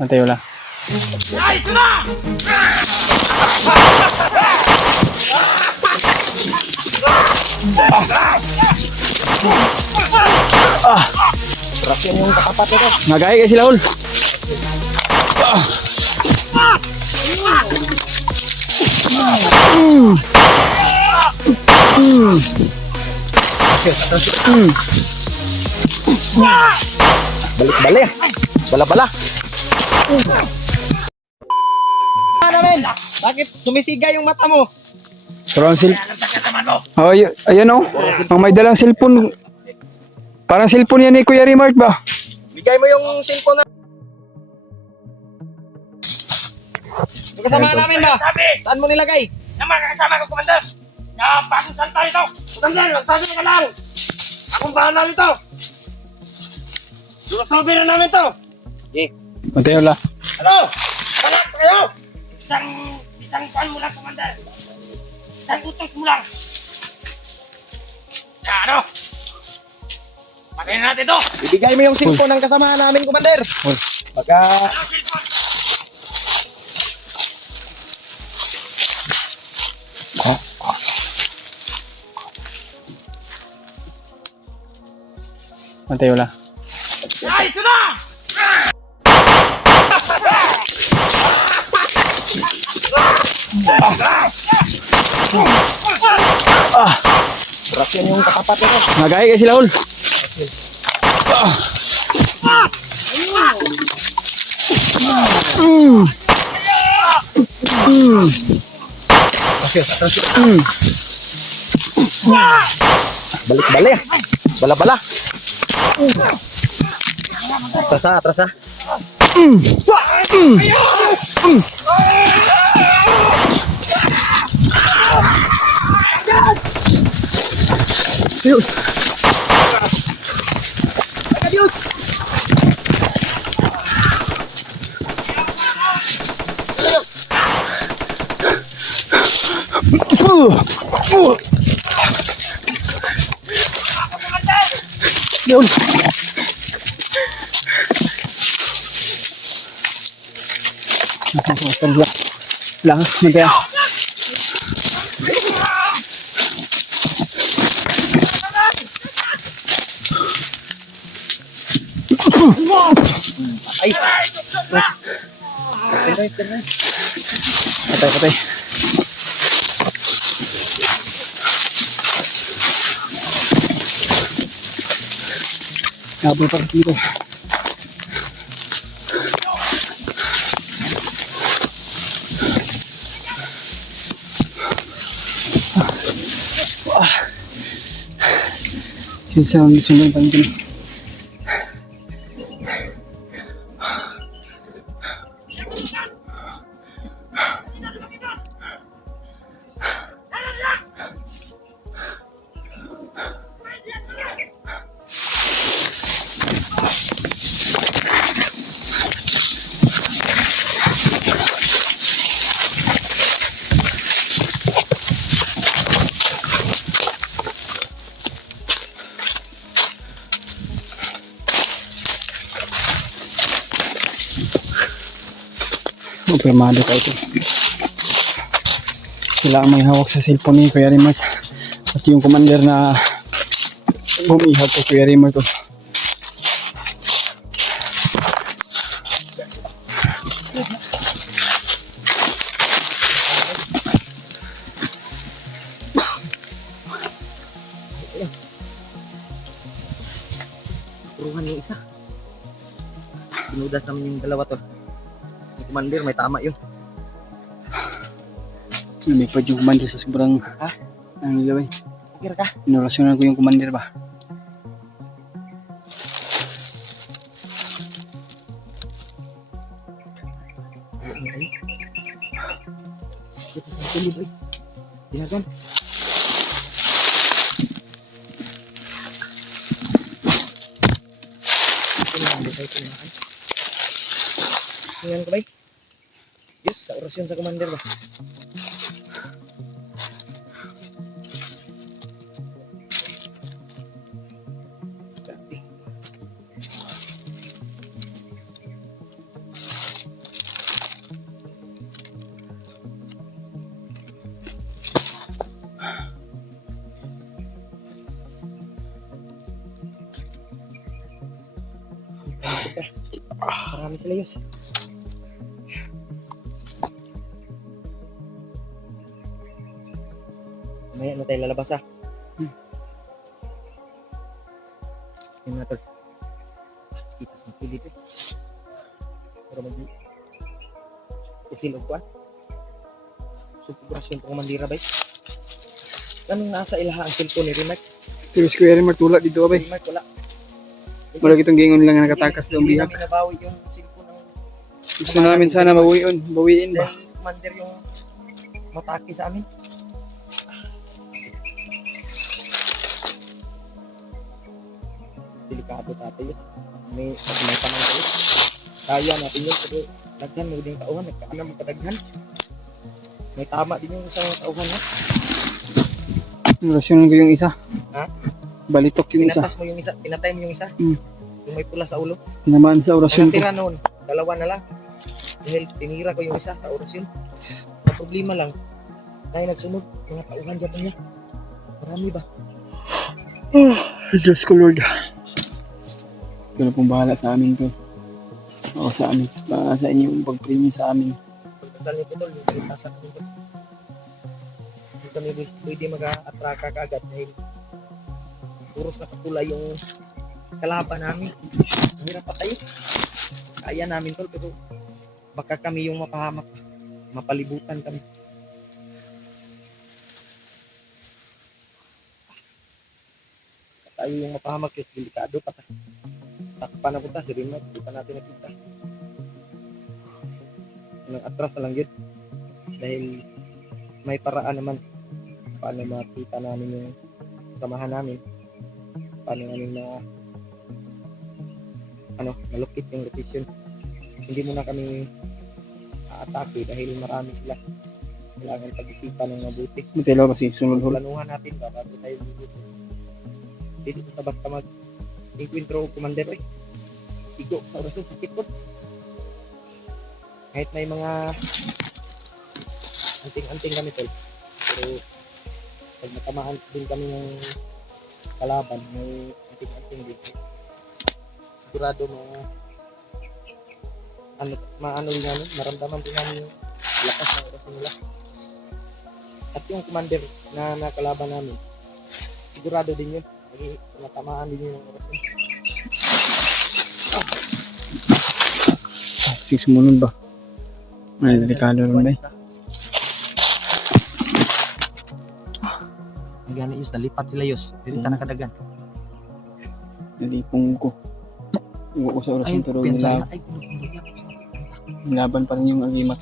Antay wala. Ay, ito na! Sarap yan yung katapat ito. Nagay kay sila ul. Balik-balik. Bala-bala. Namin, bakit sumisiga yung mata mo? Pero ang oh, ayan oh. Ang may dalang cellphone. Parang cellphone yan ni Kuya Remark ba? Bigay mo yung cellphone na. Yung kasama namin ba? Sabi! Saan mo nilagay? Yung mga kasama ko, Commander! Na bagong salta nito! Commander, magsabi ka lang! Akong bahala nito! Lusobi na namin to! Antay wala. Ano? Panak kayo! Isang pan mo lang, Commander! Isang utos mo lang! Ya, ano? Patayin natin to! Ibigay mo yung cellphone ng kasama namin, Commander. Uy. Baka Ano, cellphone? Antay wala. Ay, ito na! sarap yan yung katapat ito. Nagay kay sila ul. Balik-balik. Bala-bala. Atras ha. Yun. Lang, nanti ah. Ay. Patay. Habol pa dito. Sunod pa dito. Programado ka ito. Sila ang may hawak sa cellphone ni Kuya Remark. At yung commander na bumihag kay Kuya Remark ko. Puruhan yung isa. Pinudas naman yung dalawa to. Yung commander, may tama yun. May pa yung commander sa sobrang ang nilaway. Kira ka? Inorasyonan ko yung commander ba? Dito sa tulid, oy. Dinagan. Tingnan ko ba? Yes, sa orasyon sa commander ba? Grabe. Marami sila yun. Mamaya na tayo lalabas ha. Yun na tol. Kita sa mga dito. Pero usil og kuan. Superasyon po kumandira bay. Kanong nasa ilaha ang cellphone ni Rimac? Pero si Kuya Rimar tulad dito abay. Rimac wala. Wala kitong gingon lang nga nakatakas daw Hindi bihag. namin nabawi yung cellphone ng Gusto namin sana bawiin ba? dahil commander yung matake sa amin. Delikado tatay yun. May tamang kalit. Kaya natin yun pero daghan mo din tauhan. Nagkaanam mo kadaghan. May tama din yung isang tauhan na. Rasyonan ko yung isa. Ha? Balitok yung isa. Pinatas mo yung isa. Pinatay mo yung isa. Hmm. Yung may pula sa ulo. Naman sa orasyon ko. Natira noon. Dalawa na lang. Dahil tinira ko yung isa sa orasyon. Ang problema lang. Dahil nagsunod. Mga tauhan dyan niya. Marami ba? Diyos ko Lord. Ito na pong bahala sa amin to. O sa amin. Baka sa inyo yung pag-pray niyo sa amin. Pagkasal niyo po tol. Yung kalitasan niyo tol. Hindi kami pwede mag-atraka kaagad dahil puros nakapula yung kalaban namin. Ang hirap patay. Kaya namin tol pero baka kami yung mapahamak. Mapalibutan kami. Tayo yung mapahamak yung delikado patay. Takpan na punta si Rimac. Hindi pa natin nakita. Nang atras na lang yun. Dahil may paraan naman paano makita namin yung samahan namin. Paano namin malukit yung location. Hindi muna kami aatake dahil marami sila. Kailangan pag-isipan ng mabuti. Matelo kasi sunod hul. Planuhan natin ba bago tayo mabuti. Dito sa basta mag-encuentro commander eh. Igo sa orasyon, sakit po. Kahit may mga anting-anting kami tol. Pero pag natamaan din kami ng kalaban, may anting-anting din. Sigurado maano din namin, maramdaman din namin yung lakas ng orasyon nila. At yung commander na nakalaban namin, sigurado din yun. Natamaan din yun ng orasyon. Sumunod ba? Ay, delikado rin ba? Ang gana yus, nalipat sila yus. Dirita nakadagan. Nalipong ko. Iwo ko sa orasyon pero piyansa nila. na. Ay, pinupundog yan. Laban pa rin yung agimat.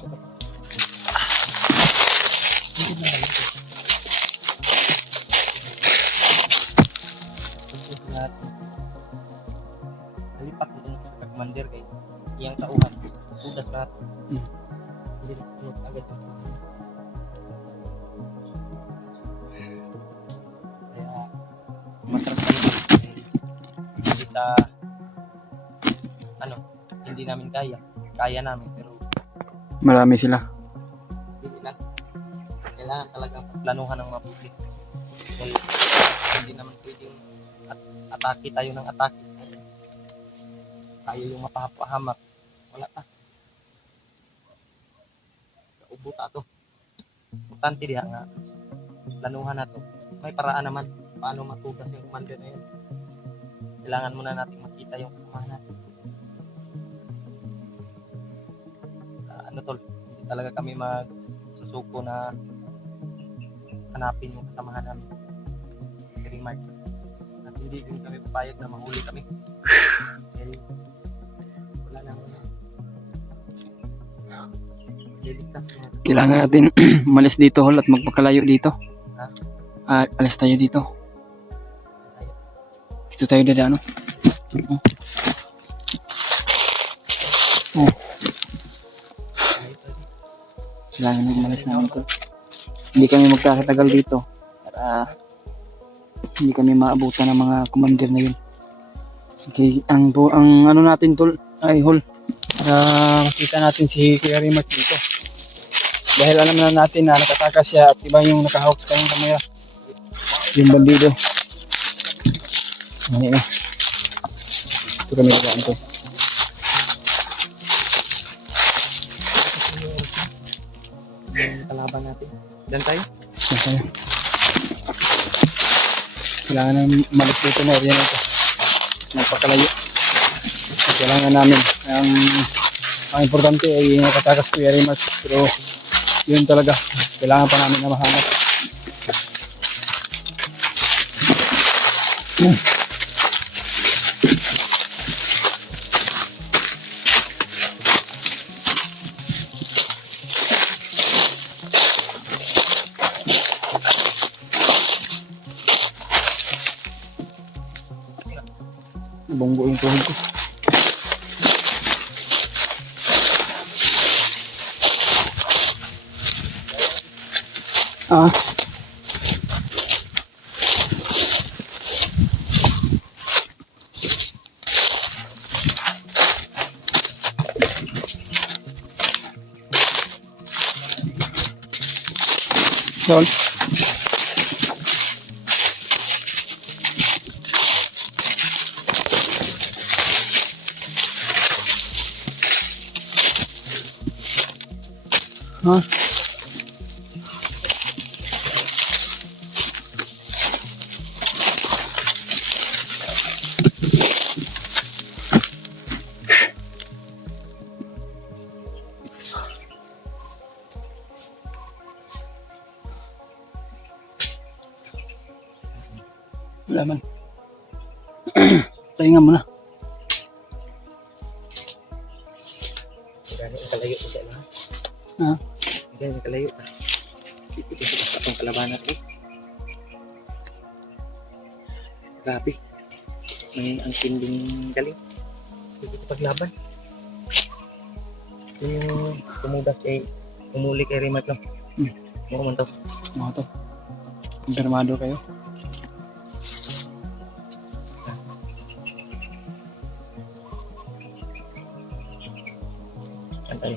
Nalipat mo dun sa commander kay iyang tauhan. Udas na. Hindi na punod agad yung tauhan. Kaya matras kami hindi sa hindi namin kaya namin pero Marami sila. hindi na kailangan talagang planuhan ng mabuti dahil hindi naman pwedeng atake tayo ng atake tayo yung mapahamak wala pa ubo ta to importante diha nga planuhan na to may paraan naman paano matugas yung commander na yun kailangan muna natin makita yung kasamahan natin tol hindi talaga kami magsusuko na hanapin yung kasamahan namin si Rimac at hindi din kami papayag na mahuli kami dahil wala nang deliktas Kailangan natin umalis dito hol at magpakalayo dito. Alis tayo dito. Dito tayo dadaan. Kailangan na umalis namin to. Hindi kami magkakatagal dito para hindi kami maabutan ng mga commander na yun. Okay, ang ano natin tol ay hol para makita natin si Kuya Rimac dito. Dahil alam na natin na nakatakas siya at iba yung nakahawak sa kanyang kamera. Yung bandido. Ano na. Ito kami dadaan to. yung kalaban natin. Dan tayo. Masaya. Kailangan nang umalis dito na area na ito. Magpakalayo. Kailangan namin. Ang importante ay nakatakas Kuya Remark. Pero yun talaga. Kailangan pa namin na mahanap. Bunggo yung tuhod ko. Ah. Sol. Hah? Wala man. Pahinga muna. Gano'n ang kalayo ko sa lahat. Ha? Gano'n ang kalayo ka. Ito sa itong kalaban natin. Grabe. Ang tinding galing. Hindi ko paglaban. Yung tumugas kay umuli kay Remark lang. Mukha man to. Mga to. Kumpirmado kayo. Antay.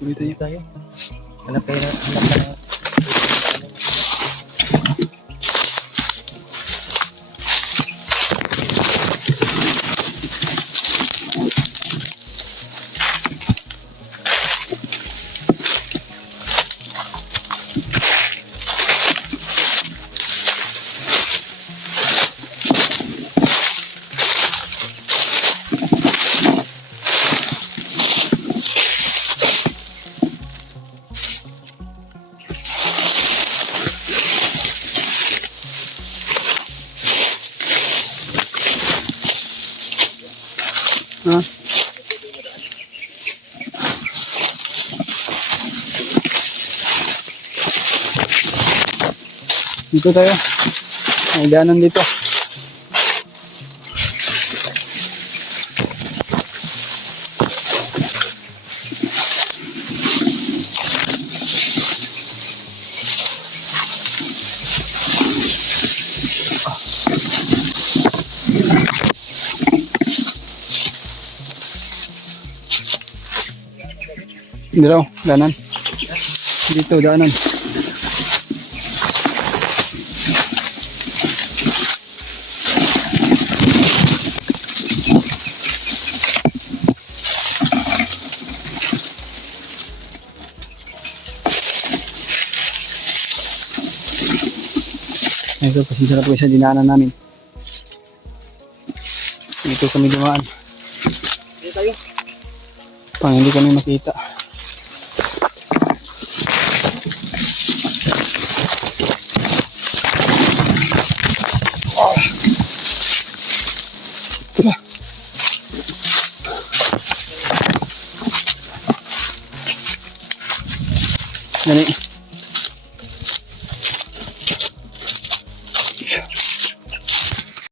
Tuloy tayo. Tayo. Hanap kayo na. Hanap ka na. Ha? Dito tayo. May daanan dito. Hindi raw, daanan. Dito, daanan. Ito, pasensya na po sa dinaanan namin. Dito kami dumaan. Dito tayo. Pang hindi kami makita. Tara. Dali.